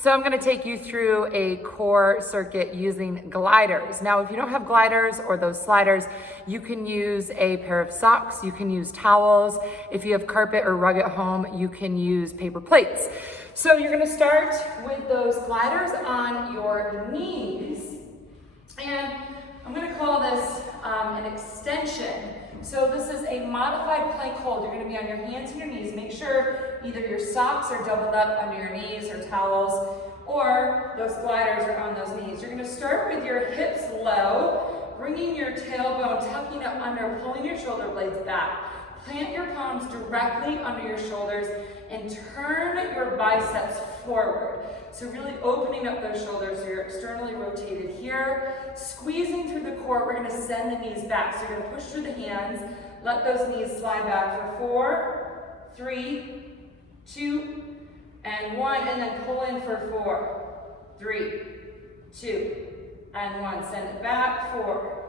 So I'm going to take you through a core circuit using gliders. Now, if you don't have gliders or those sliders, you can use a pair of socks, you can use towels. If you have carpet or rug at home, you can use paper plates. So you're going to start with those gliders on your knees. And I'm going to call this an extension. So this is a modified plank hold. You're going to be on your hands and your knees. Make sure either your socks are doubled up under your knees or towels, or those gliders are on those knees. You're going to start with your hips low, bringing your tailbone, tucking up under, pulling your shoulder blades back. Plant your palms directly under your shoulders and turn your biceps forward. So really opening up those shoulders so you're externally rotated here. Squeezing through the core, we're going to send the knees back. So you're going to push through the hands, let those knees slide back for 4, 3, 2, and 1, and then pull in for 4, 3, 2, and 1. Send it back, 4,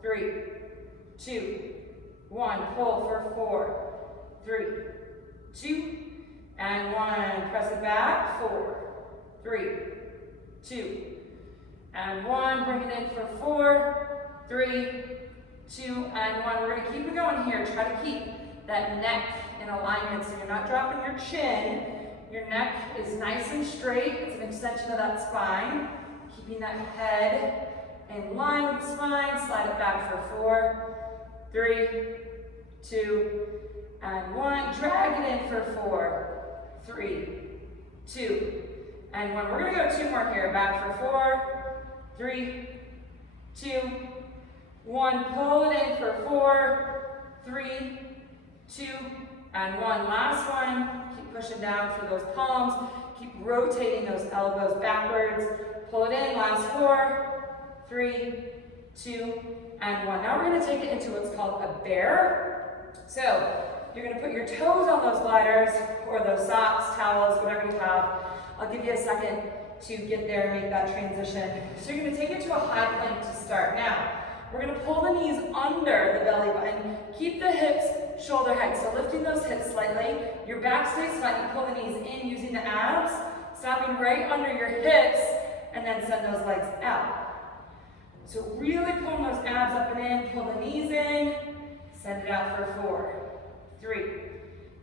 3, 2, 1. Pull for 4, 3, 2, and 1. Press it back, 4, 3, 2, and 1. Bring it in for 4, 3, 2, and 1. We're going to keep it going here. Try to keep that neck in alignment so you're not dropping your chin. Your neck is nice and straight. It's an extension of that spine. Keeping that head in line with the spine. Slide it back for 4, 3, 2, and 1. Drag it in for 4, 3, 2, and 1. We're going to go 2 more here. Back for 4, 3, 2, 1. Pull it in for 4, 3, 2, and 1. Last one. Keep pushing down through those palms. Keep rotating those elbows backwards. Pull it in. Last 4, 3, 2, and 1. Now we're going to take it into what's called a bear. So you're going to put your toes on those gliders or those socks, towels, whatever you have. I'll give you a second to get there and make that transition. So you're going to take it to a high plank to start. Now, we're going to pull the knees under the belly button. Keep the hips shoulder height. So lifting those hips slightly. Your back stays flat. You pull the knees in using the abs, stopping right under your hips, and then send those legs out. So really pulling those abs up and in. Pull the knees in. Send it out for 4, 3,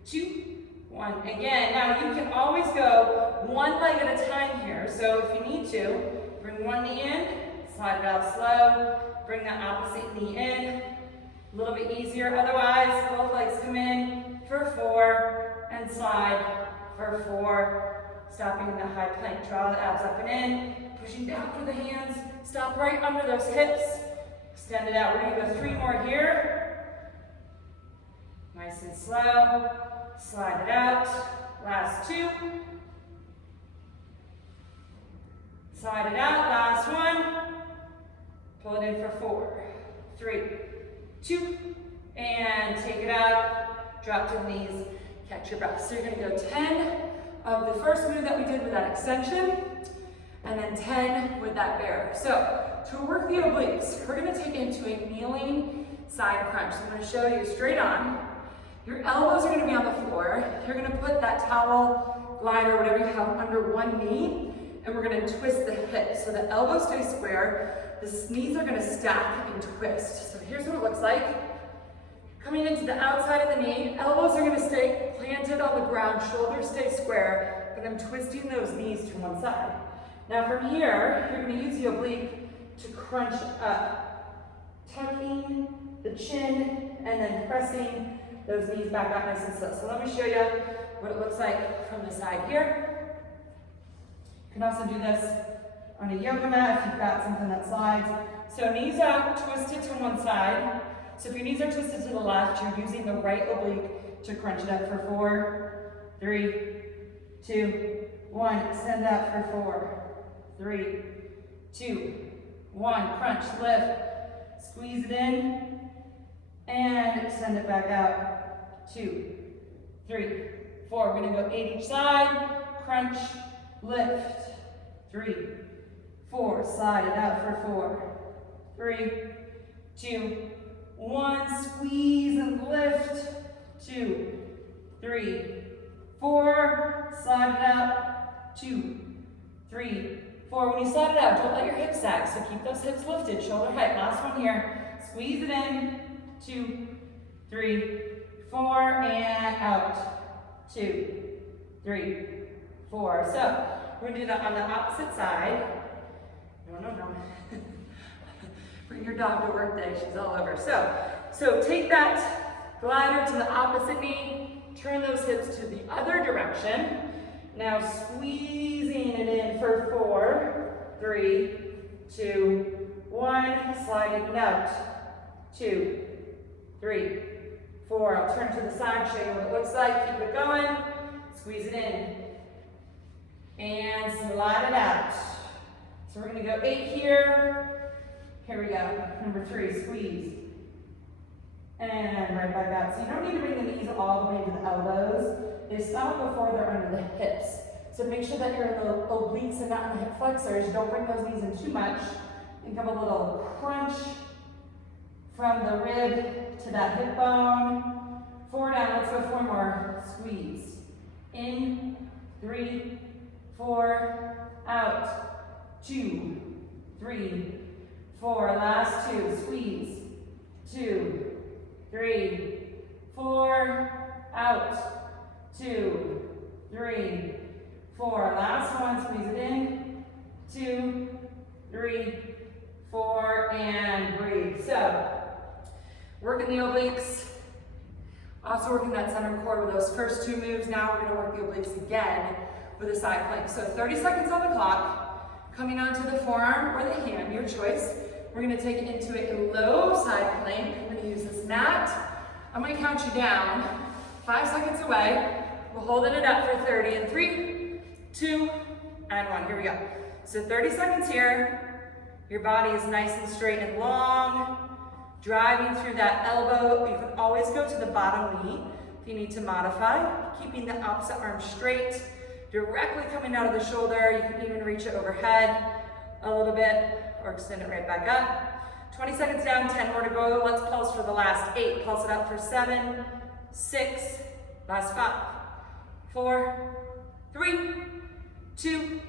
2, 1. Again, now you can always go one leg at a time here. So if you need to, bring one knee in, slide it out slow, bring the opposite knee in. A little bit easier. Otherwise, both legs come in for 4 and slide for 4. Stopping in the high plank. Draw the abs up and in, pushing down through the hands. Stop right under those hips. Extend it out. We're going to go 3 more here. Nice and slow. Slide it out. Last 2. Slide it out. Last 1. Pull it in for 4, 3, 2, and take it out. Drop to the knees. Catch your breath. So you're going to go 10 of the first move that we did with that extension, and then 10 with that bear. So to work the obliques, we're going to take it into a kneeling side crunch. So I'm going to show you straight on. Your elbows are going to be on the floor. You're going to put that towel, glider, whatever you have, under one knee, and we're going to twist the hips. So the elbows stay square, the knees are going to stack and twist. So here's what it looks like. Coming into the outside of the knee, elbows are going to stay planted on the ground, shoulders stay square, but I'm twisting those knees to one side. Now from here, you're going to use the oblique to crunch up, tucking the chin, and then pressing those knees back out nice and slow. So let me show you what it looks like from the side here. You can also do this on a yoga mat if you've got something that slides. So knees out, twisted to one side. So if your knees are twisted to the left, you're using the right oblique to crunch it up for 4, 3, 2, 1. Extend out for 4, 3, 2, 1. Crunch, lift, squeeze it in, and extend it back out. 2, 3, 4. We're going to go 8 each side. Crunch, lift. 3, 4. Slide it out for 4, 3, 2, 1. Squeeze and lift. 2, 3, 4. Slide it out. 2, 3, 4. When you slide it out, don't let your hips sag. So keep those hips lifted, shoulder height. Last one here. Squeeze it in. 2, 3, 4, and out. 2, 3, 4. So we're gonna do that on the opposite side. No. Bring your dog to work day, she's all over. So take that glider to the opposite knee, turn those hips to the other direction. Now squeezing it in for 4, 3, 2, 1, sliding out. 2, 3, 4. I'll turn to the side, show you what it looks like. Keep it going. Squeeze it in. And slide it out. So we're going to go 8 here. Here we go. Number 3, squeeze. And right back out. So you don't need to bring the knees all the way to the elbows. They stop before they're under the hips. So make sure that you're in the obliques and not in the hip flexors. Don't bring those knees in too much. Think of a little crunch from the rib to that hip bone. 4 down. Let's go 4 more. Squeeze. In. 3, 4. Out. 2, 3, 4. Last 2. Squeeze. 2, 3, 4. Out. 2, 3, 4. Last one. Squeeze it in. 2, 3, 4, and breathe. So, working the obliques. Also working that center core with those first 2 moves. Now we're going to work the obliques again with a side plank. So 30 seconds on the clock. Coming onto the forearm or the hand, your choice. We're going to take it into a low side plank. I'm going to use this mat. I'm going to count you down. 5 seconds away. We're holding it up for 30 in 3, 2, and 1. Here we go. So 30 seconds here. Your body is nice and straight and long. Driving through that elbow. You can always go to the bottom knee if you need to modify. Keeping the opposite arm straight. Directly coming out of the shoulder. You can even reach it overhead a little bit or extend it right back up. 20 seconds down, 10 more to go. Let's pulse for the last 8. Pulse it up for 7, 6, last 5, 4, 3, 2,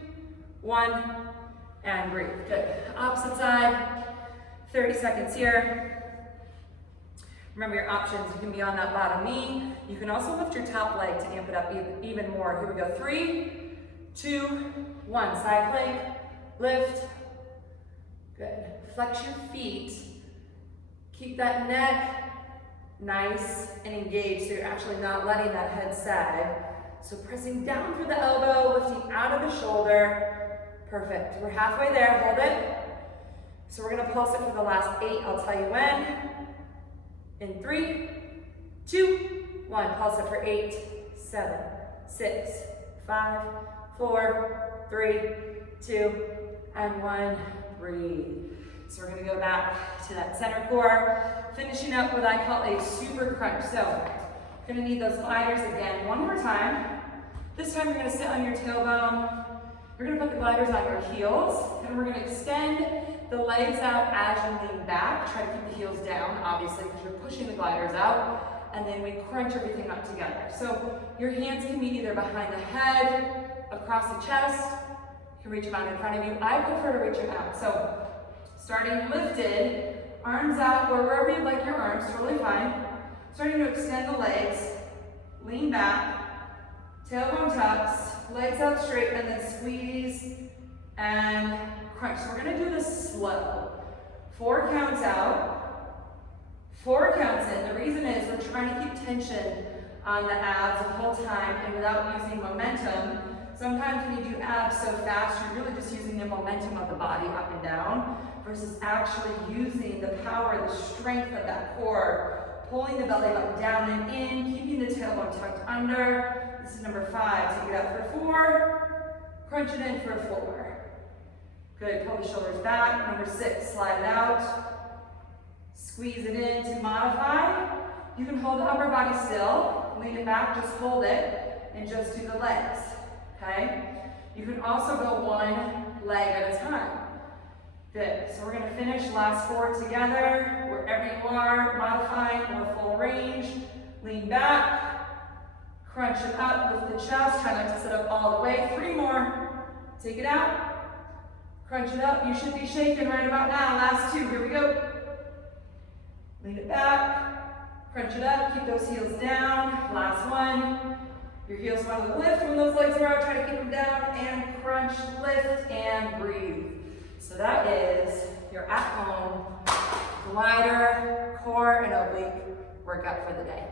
1, and breathe. Good. Opposite side, 30 seconds here. Remember your options, you can be on that bottom knee. You can also lift your top leg to amp it up even more. Here we go, 3, 2, 1. Side plank, lift. Good. Flex your feet. Keep that neck nice and engaged so you're actually not letting that head sag. So pressing down through the elbow, lifting out of the shoulder. Perfect. We're halfway there, hold it. So we're gonna pulse it for the last 8. I'll tell you when. In 3, 2, 1. Pulse it for 8, 7, 6, 5, 4, 3, 2, and 1. Breathe. So we're gonna go back to that center core, finishing up what I call a super crunch. So you're gonna need those gliders again one more time. This time you're gonna sit on your tailbone. You're gonna put the gliders on your heels, and we're gonna extend the legs out as you lean back. Try to keep the heels down, obviously, because you're pushing the gliders out, and then we crunch everything up together. So your hands can be either behind the head, across the chest. You can reach them out in front of you. I prefer to reach them out. So starting lifted, arms out, or wherever you'd like your arms, totally fine. Starting to extend the legs, lean back, tailbone tucks, legs out straight, and then squeeze and crunch. So we're gonna do this slow. 4 counts out, 4 counts in. The reason is we're trying to keep tension on the abs the whole time and without using momentum. Sometimes when you do abs so fast, you're really just using the momentum of the body up and down versus actually using the power, the strength of that core, pulling the belly button down and in, keeping the tailbone tucked under. This is number 5. Take it out for 4, crunch it in for 4. Good, pull the shoulders back. Number 6, slide it out. Squeeze it in to modify. You can hold the upper body still, lean it back, just hold it, and just do the legs, okay? You can also go one leg at a time. Good, so we're gonna finish last 4 together, wherever you are, modifying or full range. Lean back, crunch it up, lift the chest, try not to sit up all the way. 3 more, Take it out. Crunch it up. You should be shaking right about now. Last two. Here we go. Lean it back. Crunch it up. Keep those heels down. Last one. Your heels want to lift when those legs are out. Try to keep them down. And crunch, lift, and breathe. So that is your at-home glider, core, and oblique workout for the day.